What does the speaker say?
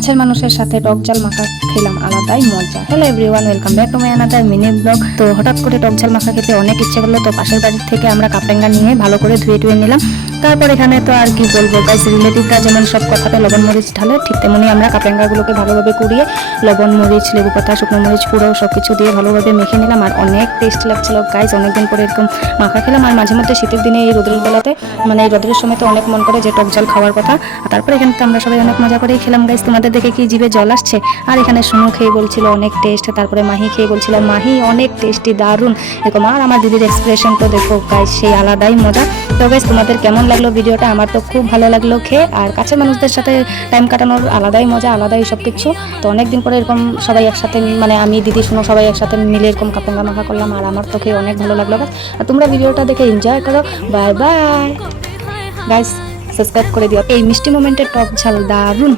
কাছের মানুষের সাথে টক ঝাল মাখা খেলাম, আলাদাই মজা। Hello everyone, welcome back to my another mini blog. তো হঠাৎ করে টক ঝাল মাখা খেতে অনেক ইচ্ছে করলো, তো পাশের বাড়ির থেকে আমরা কাপড়েঙ্গা নিয়ে ভালো করে ধুয়ে টুয়ে নিলাম। তারপর এখানে তো আর কি বলবো গাইস, রিলেটিভরা যেমন সব কথাতে লবণ মরিচ ঢালে, ঠিক তেমনি আমরা কাপড়েঙ্গাগুলোকে ভালোভাবে কুড়িয়ে লবণ মরিচ, লেবু পাতা, শুকনো মরিচ পুরো সব কিছু দিয়ে ভালোভাবে মেখে নিলাম। আর অনেক টেস্ট লাগছিল গাইস, অনেকদিন পরে এরকম মাখা খেলাম। আর মাঝে মধ্যে শীতের দিনে এই রোদের বেলাতে, মানে এই রোদের সময় তো অনেক মন করে যে টক ঝাল খাওয়ার কথা। আর তারপরে এখানে তো আমরা সবাই অনেক মজা করেই খেলাম গাইস। তোমাদের দেখে কি জিভে জল আসছে? আর এখানে সুনু খেয়ে বলছিল অনেক টেস্ট, তারপরে মাহি খেয়ে বলছিল মাহি অনেক টেস্টি, দারুণ এরকম। আর আমার দিদির এক্সপ্রেশন তো দেখো গাইস, সেই আলাদাই মজা। তো গাইস তোমাদের কেমন লাগলো ভিডিওটা? আমার তো খুব ভালো লাগলো খেয়ে। আর কাছের মানুষদের সাথে টাইম কাটানোর আলাদাই মজা, আলাদাই সব কিছু। তো অনেকদিন পরে এরকম সবাই একসাথে, মানে আমি, দিদি, শুনো সবাই একসাথে মিলে এরকম কাপড়েঙ্গা মাখা করলাম। আর আমার তো খেয়ে অনেক ভালো লাগলো গাইস। আর তোমরা ভিডিওটা দেখে এনজয় করো। বাই বাই গাইস, সাবস্ক্রাইব করে দিও। এই মিষ্টি মোমেন্টের টক ঝাল দারুণ।